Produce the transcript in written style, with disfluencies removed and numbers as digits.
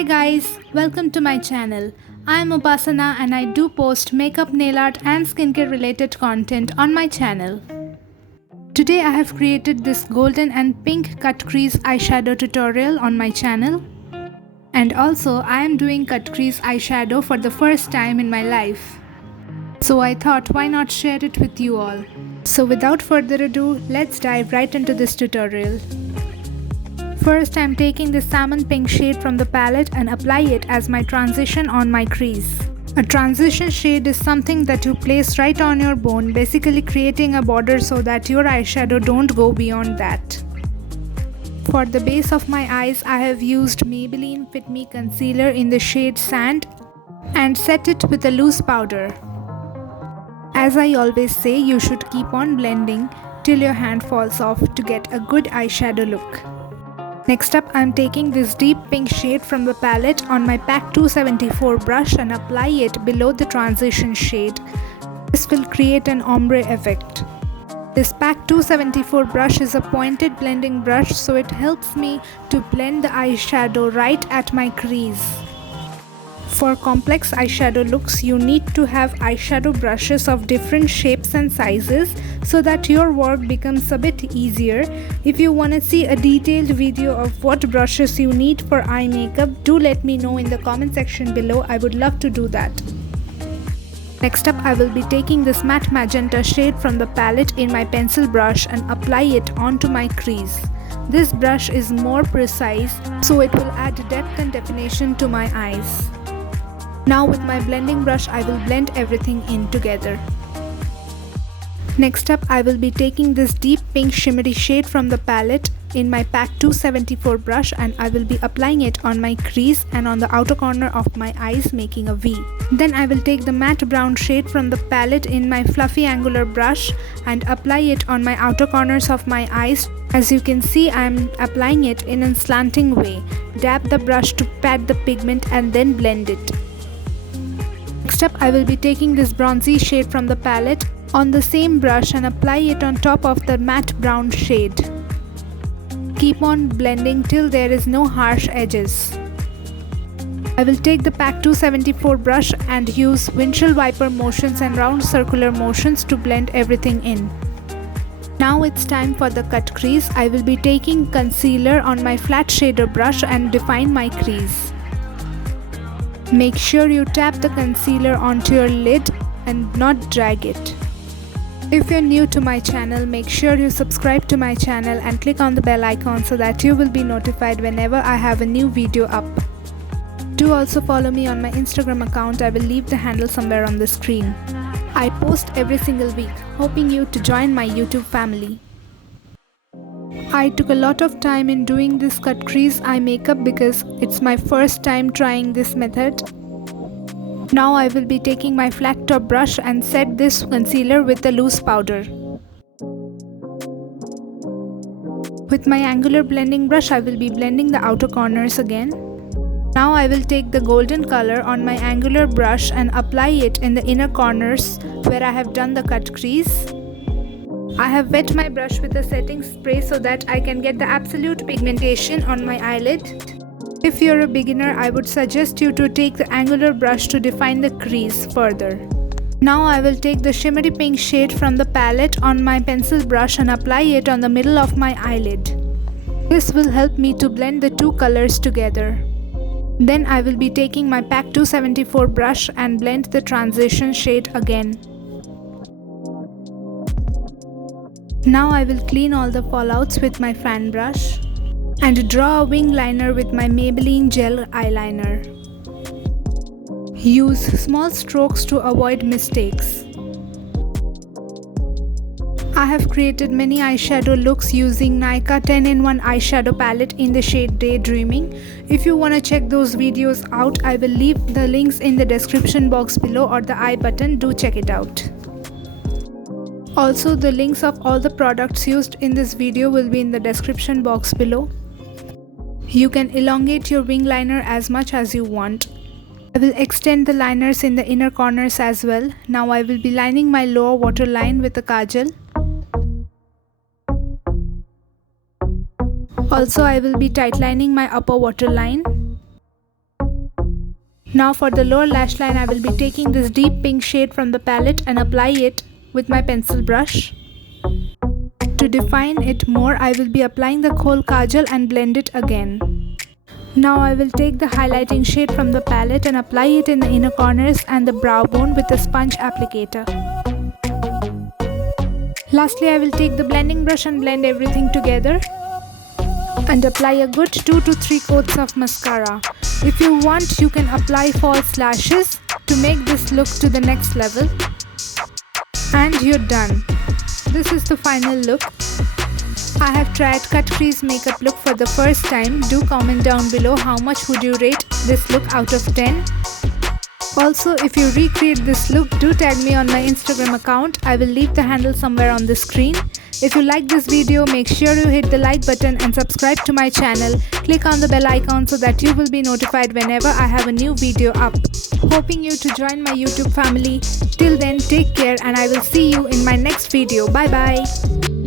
Hi guys, welcome to my channel. I am Upasana and I do post makeup, nail art and skincare related content on my channel. Today I have created this golden and pink cut crease eyeshadow tutorial on my channel. And also I am doing cut crease eyeshadow for the first time in my life. So I thought why not share it with you all. So without further ado, let's dive right into this tutorial. First, I am taking this salmon pink shade from the palette and apply it as my transition on my crease. A transition shade is something that you place right on your bone, basically creating a border so that your eyeshadow don't go beyond that. For the base of my eyes, I have used Maybelline Fit Me Concealer in the shade Sand and set it with a loose powder. As I always say, you should keep on blending till your hand falls off to get a good eyeshadow look. Next up, I am taking this deep pink shade from the palette on my PAC 274 brush and apply it below the transition shade. This will create an ombre effect. This PAC 274 brush is a pointed blending brush, so it helps me to blend the eyeshadow right at my crease. For complex eyeshadow looks, you need to have eyeshadow brushes of different shapes and sizes so that your work becomes a bit easier. If you want to see a detailed video of what brushes you need for eye makeup, do let me know in the comment section below. I would love to do that. Next up, I will be taking this matte magenta shade from the palette in my pencil brush and apply it onto my crease. This brush is more precise, so it will add depth and definition to my eyes. Now with my blending brush, I will blend everything in together. Next up, I will be taking this deep pink shimmery shade from the palette in my PAC 274 brush and I will be applying it on my crease and on the outer corner of my eyes, making a V. Then I will take the matte brown shade from the palette in my fluffy angular brush and apply it on my outer corners of my eyes. As you can see, I am applying it in a slanting way. Dab the brush to pat the pigment and then blend it. Next up, I will be taking this bronzy shade from the palette on the same brush and apply it on top of the matte brown shade. Keep on blending till there is no harsh edges. I will take the PAC 274 brush and use windshield wiper motions and round circular motions to blend everything in. Now it's time for the cut crease. I will be taking concealer on my flat shader brush and define my crease. Make sure you tap the concealer onto your lid and not drag it. If you're new to my channel, make sure you subscribe to my channel and click on the bell icon so that you will be notified whenever I have a new video up. Do also follow me on my Instagram account. I will leave the handle somewhere on the screen. I post every single week, hoping you to join my YouTube family. I took a lot of time in doing this cut crease eye makeup because it's my first time trying this method. Now I will be taking my flat top brush and set this concealer with a loose powder. With my angular blending brush, I will be blending the outer corners again. Now I will take the golden color on my angular brush and apply it in the inner corners where I have done the cut crease. I have wet my brush with a setting spray so that I can get the absolute pigmentation on my eyelid. If you're a beginner, I would suggest you to take the angular brush to define the crease further. Now I will take the shimmery pink shade from the palette on my pencil brush and apply it on the middle of my eyelid. This will help me to blend the two colors together. Then I will be taking my PAC 274 brush and blend the transition shade again. Now I will clean all the fallouts with my fan brush and draw a wing liner with my Maybelline gel eyeliner. Use small strokes to avoid mistakes. I have created many eyeshadow looks using nykaa 10-in-1 eyeshadow palette in the shade Daydreaming. If you want to check those videos out, I will leave the links in the description box below or the I button. Do check it out. Also, the links of all the products used in this video will be in the description box below. You can elongate your wing liner as much as you want. I will extend the liners in the inner corners as well. Now I will be lining my lower waterline with a kajal. Also, I will be tightlining my upper waterline. Now for the lower lash line, I will be taking this deep pink shade from the palette and apply it with my pencil brush. To define it more, I will be applying the kohl kajal and blend it again. Now I will take the highlighting shade from the palette and apply it in the inner corners and the brow bone with a sponge applicator. Lastly, I will take the blending brush and blend everything together and apply a good 2 to 3 coats of mascara. If you want, you can apply false lashes to make this look to the next level. And you're done. This is the final look. I have tried Cut Crease Makeup look for the first time. Do comment down below how much would you rate this look out of 10. Also, if you recreate this look, do tag me on my Instagram account. I will leave the handle somewhere on the screen. If you like this video, make sure you hit the like button and subscribe to my channel. Click on the bell icon so that you will be notified whenever I have a new video up. Hoping you to join my YouTube family. Till then, take care and I will see you in my next video. Bye bye.